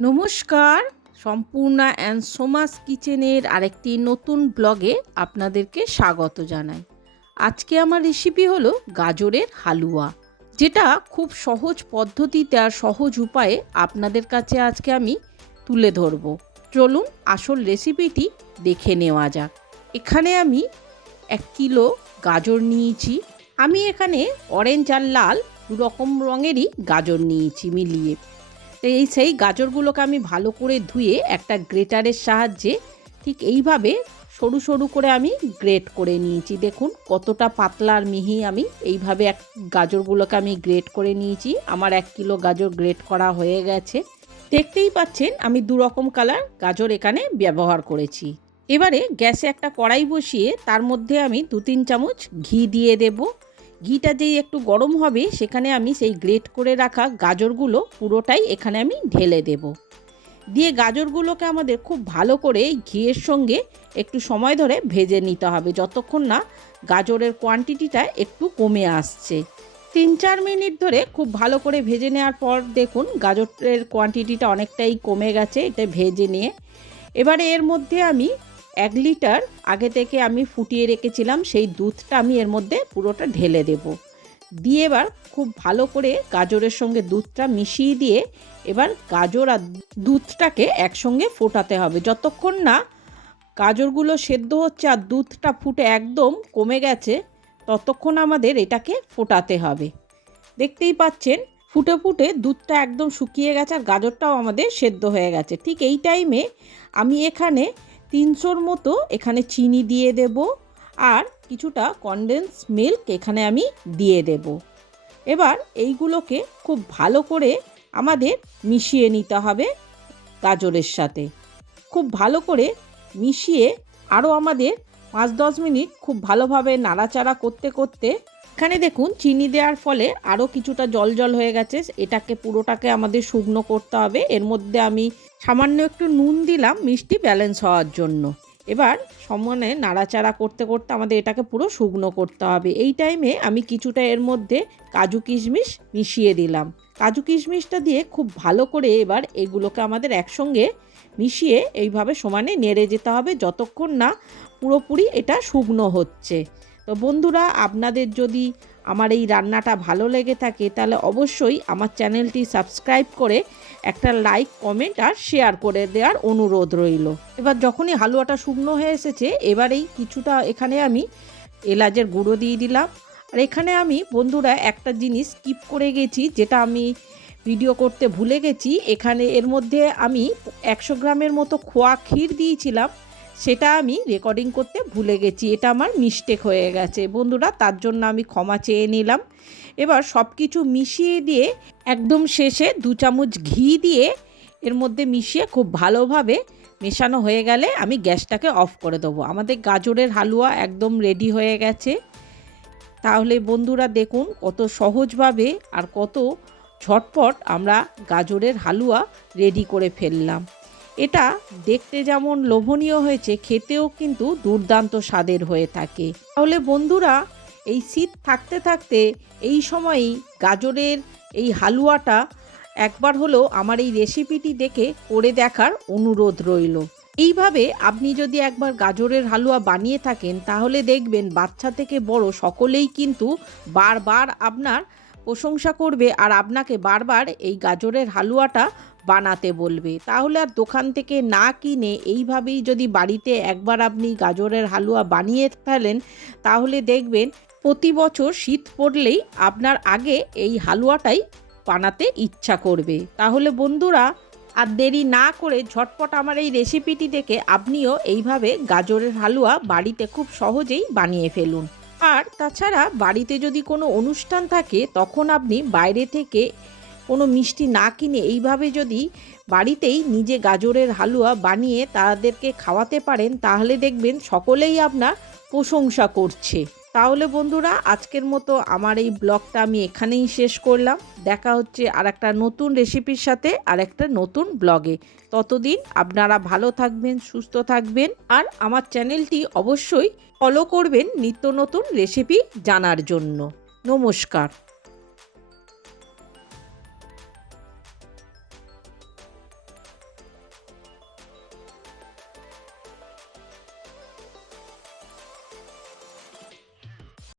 নমস্কার, সম্পূর্ণা অ্যান্ড সোমাস কিচেনের আরেকটি নতুন ব্লগে আপনাদেরকে স্বাগত জানাই। আজকে আমার রেসিপি হলো গাজরের হালুয়া, যেটা খুব সহজ পদ্ধতিতে আর সহজ উপায়ে আপনাদের কাছে আজকে আমি তুলে ধরব। চলুন আসল রেসিপিটি দেখে নেওয়া যাক। এখানে আমি 1 কিলো গাজর নিয়েছি। আমি এখানে অরেঞ্জ আর লাল দু রকম রঙেরই গাজর নিয়েছি মিলিয়ে। তো সেই গাজরগুলোকে আমি ভালো করে ধুয়ে একটা গ্রেটারের সাহায্যে ঠিক এইভাবে সরু সরু করে আমি গ্রেট করে নিয়েছি। দেখুন কতটা পাতলা আর মিহি আমি এইভাবে গাজরগুলোকে আমি গ্রেট করে নিয়েছি। আমার 1 কিলো গাজর গ্রেট করা হয়ে গেছে। দেখতেই পাচ্ছেন আমি 2 রকম কালার গাজর এখানে ব্যবহার করেছি। এবারে গ্যাসে একটা কড়াই বসিয়ে তার মধ্যে আমি 2-3 চামচ ঘি দিয়ে দেবো। ঘিটা যেই একটু গরম হবে সেখানে আমি সেই গ্রেট করে রাখা গাজরগুলো পুরোটাই এখানে আমি ঢেলে দেব। দিয়ে গাজরগুলোকে আমাদের খুব ভালো করে ঘিয়ের সঙ্গে একটু সময় ধরে ভেজে নিতে হবে, যতক্ষণ না গাজরের কোয়ান্টিটিটা একটু কমে আসছে। 3-4 মিনিট ধরে খুব ভালো করে ভেজে নেওয়ার পর দেখুন গাজরের কোয়ান্টিটিটা অনেকটাই কমে গেছে। এটা ভেজে নিয়ে এবারে এর মধ্যে আমি 1 লিটার আগে থেকে আমি ফুটিয়ে রেখেছিলাম সেই দুধটা আমি এর মধ্যে পুরোটা ঢেলে দেব। দিয়ে এবার খুব ভালো করে গাজরের সঙ্গে দুধটা মিশিয়ে দিয়ে এবার গাজর আর দুধটাকে একসঙ্গে ফোটাতে হবে। যতক্ষণ না গাজরগুলো সেদ্ধ হচ্ছে আর দুধটা ফুটে একদম কমে গেছে ততক্ষণ আমাদের এটাকে ফোটাতে হবে। দেখতেই পাচ্ছেন ফুটে ফুটে দুধটা একদম শুকিয়ে গেছে আর গাজরটাও আমাদের সেদ্ধ হয়ে গেছে। ঠিক এই টাইমে আমি এখানে 300 মতো এখানে চিনি দিয়ে দেব আর কিছুটা কনডেন্স মিল্ক এখানে আমি দিয়ে দেব। এবার এইগুলোকে খুব ভালো করে আমাদের মিশিয়ে নিতে হবে গাজরের সাথে। খুব ভালো করে মিশিয়ে আরও আমাদের 5-10 মিনিট খুব ভালোভাবে নাড়াচাড়া করতে করতে এখানে দেখুন চিনি দেওয়ার ফলে আরও কিছুটা জল জল হয়ে গেছে। এটাকে পুরোটাকে আমাদের শুকনো করতে হবে। এর মধ্যে আমি সামান্য একটু নুন দিলাম মিষ্টি ব্যালেন্স হওয়ার জন্য। এবার সমানে নাড়াচাড়া করতে করতে আমাদের এটাকে পুরো শুকনো করতে হবে। এই টাইমে আমি কিছুটা এর মধ্যে কাজু কিশমিশ মিশিয়ে দিলাম। কাজু কিশমিশটা দিয়ে খুব ভালো করে এবার এগুলোকে আমাদের একসঙ্গে মিশিয়ে এইভাবে সমানে নেড়ে যেতে হবে যতক্ষণ না পুরোপুরি এটা শুকনো হচ্ছে। তো বন্ধুরা, আপনাদের যদি আমার এই রান্নাটা ভালো লেগে থাকে তাহলে অবশ্যই আমার চ্যানেলটি সাবস্ক্রাইব করে একটা লাইক, কমেন্ট আর শেয়ার করে দেওয়ার অনুরোধ রইল। এবার যখনই হালুয়াটা শুকনো হয়ে এসেছে এবারেই কিছুটা এখানে আমি এলাচের গুঁড়ো দিয়ে দিলাম। আর এখানে আমি বন্ধুরা একটা জিনিস স্কিপ করে গেছি, যেটা আমি ভিডিও করতে ভুলে গেছি। এখানে এর মধ্যে আমি 100 গ্রামের মতো খোয়া ক্ষীর দিয়েছিলাম, সেটা আমি রেকর্ডিং করতে ভুলে গেছি। এটা আমার মিস্টেক হয়ে গেছে বন্ধুরা, তার জন্য আমি ক্ষমা চেয়ে নিলাম। এবার সব কিছু মিশিয়ে দিয়ে একদম শেষে 2 চামচ ঘি দিয়ে এর মধ্যে মিশিয়ে খুব ভালোভাবে মেশানো হয়ে গেলে আমি গ্যাসটাকে অফ করে দেবো। আমাদের গাজরের হালুয়া একদম রেডি হয়ে গেছে। তাহলে বন্ধুরা দেখুন কত সহজভাবে আর কত ঝটপট আমরা গাজরের হালুয়া রেডি করে ফেললাম। এটা দেখতে যেমন লোভনীয় হয়েছে, খেতেও কিন্তু দুর্দান্ত স্বাদের হয়ে থাকে। তাহলে বন্ধুরা, এই শীত থাকতে থাকতে এই সময়ই গাজরের এই হালুয়াটা একবার হলেও আমার এই রেসিপিটি দেখে করে দেখার অনুরোধ রইল। এইভাবে আপনি যদি একবার গাজরের হালুয়া বানিয়ে থাকেন তাহলে দেখবেন বাচ্চা থেকে বড় সকলেই কিন্তু বারবার আপনার প্রশংসা করবে আর আপনাকে বারবার এই গাজরের হালুয়াটা বানাতে বলবে। তাহলে আর দোকান থেকে না কিনে এইভাবেই যদি বাড়িতে একবার আপনি গাজরের হালুয়া বানিয়ে ফেলেন তাহলে দেখবেন প্রতি বছর শীত পড়লেই আপনার আগে এই হালুয়াটাই বানাতে ইচ্ছা করবে। তাহলে বন্ধুরা, আর দেরি না করে ঝটপট আমার এই রেসিপিটি দেখে আপনিও এইভাবে গাজরের হালুয়া বাড়িতে খুব সহজেই বানিয়ে ফেলুন। আর তাছাড়া বাড়িতে যদি কোনো অনুষ্ঠান থাকে তখন আপনি বাইরে থেকে কোনো মিষ্টি না কিনে এইভাবে যদি বাড়িতেই নিজে গাজরের হালুয়া বানিয়ে তাদেরকে খাওয়াতে পারেন তাহলে দেখবেন সকলেই আপনার প্রশংসা করছে। তাহলে বন্ধুরা, আজকের মতো আমার এই ব্লগটা আমি এখানেই শেষ করলাম। দেখা হচ্ছে আর একটা নতুন রেসিপির সাথে আর একটা নতুন ব্লগে। ততদিন আপনারা ভালো থাকবেন, সুস্থ থাকবেন আর আমার চ্যানেলটি অবশ্যই ফলো করবেন নিত্য নতুন রেসিপি জানার জন্য। নমস্কার।